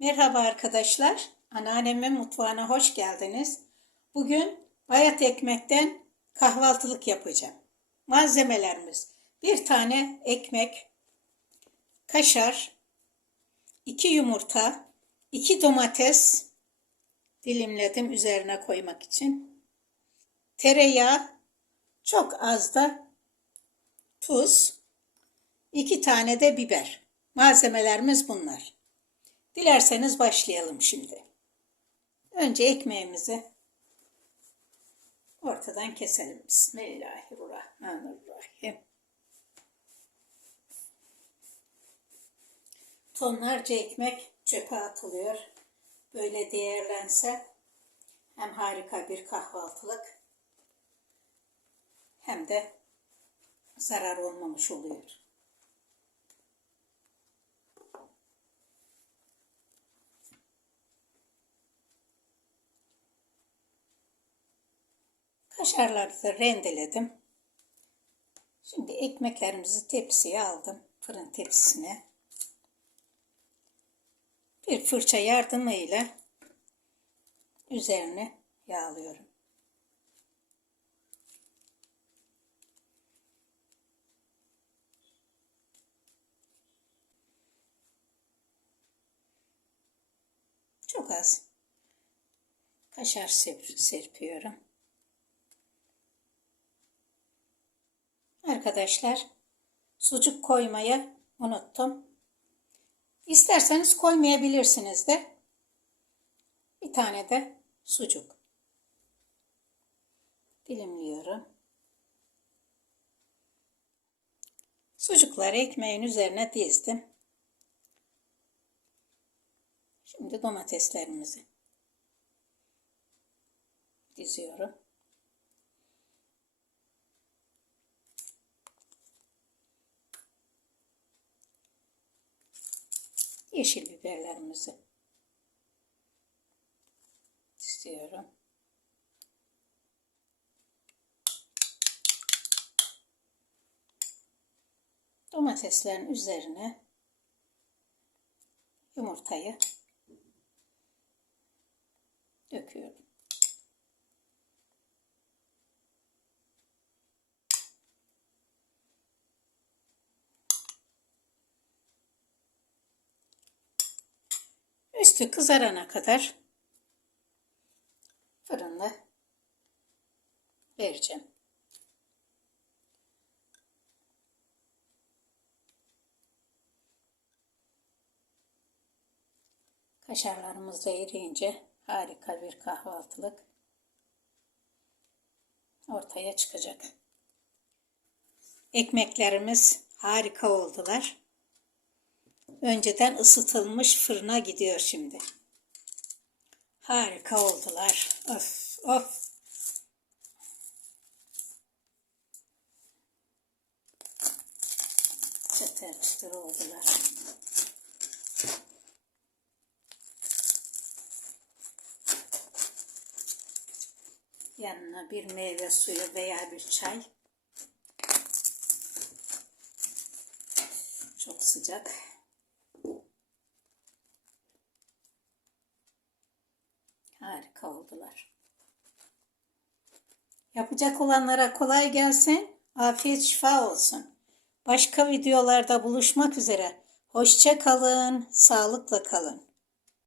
Merhaba arkadaşlar. Anneannemin mutfağına hoş geldiniz. Bugün bayat ekmekten kahvaltılık yapacağım. Malzemelerimiz bir tane ekmek, kaşar, iki yumurta, iki domates dilimledim üzerine koymak için. Tereyağı, çok az da tuz, iki tane de biber. Malzemelerimiz bunlar. Dilerseniz başlayalım şimdi. Önce ekmeğimizi ortadan keselim. Bismillahirrahmanirrahim. Tonlarca ekmek çöpe atılıyor. Böyle değerlense hem harika bir kahvaltılık hem de zarar olmamış oluyor. Kaşarları da rendeledim. Şimdi ekmeklerimizi tepsiye aldım. Fırın tepsisine. Bir fırça yardımıyla üzerine yağlıyorum. Çok az kaşar serpiyorum. Arkadaşlar sucuk koymayı unuttum. İsterseniz koymayabilirsiniz de. Bir tane de sucuk. Dilimliyorum. Sucukları ekmeğin üzerine dizdim. Şimdi domateslerimizi diziyorum. Yeşil biberlerimizi istiyorum. Domateslerin üzerine yumurtayı döküyorum. Üstü kızarana kadar fırında vereceğim. Kaşarlarımız da eriyince harika bir kahvaltılık ortaya çıkacak. Ekmeklerimiz harika oldular. Önceden ısıtılmış fırına gidiyor şimdi. Harika oldular. Of of. Çıtır çıtır oldular. Yanına bir meyve suyu veya bir çay. Çok sıcak. Harika oldular. Yapacak olanlara kolay gelsin. Afiyet şifa olsun. Başka videolarda buluşmak üzere. Hoşça kalın, sağlıkla kalın.